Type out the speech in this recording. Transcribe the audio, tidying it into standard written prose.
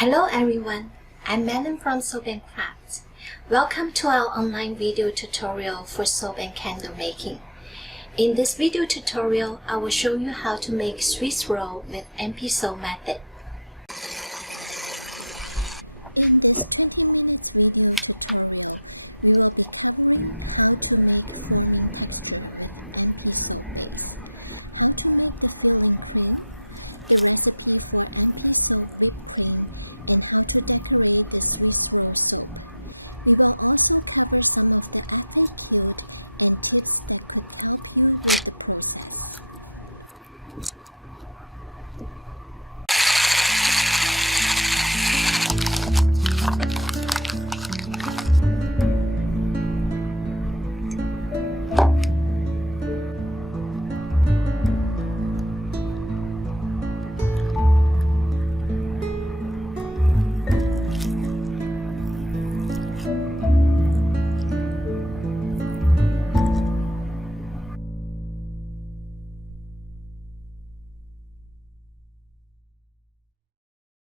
Hello everyone, I'm Madam from Soap and Crafts. Welcome to our online video tutorial for soap and candle making. In this video tutorial, I will show you how to make Swiss roll with MP soap method. In this 20 minutes video tutorial, we will be covering how to make forming texture with MP soap base, how to make the filling cream, the recipe for MP soap whipped cream, and how to decorate the Swiss roll soap. We will also cover some of the FAQ and tips that could help you with the process.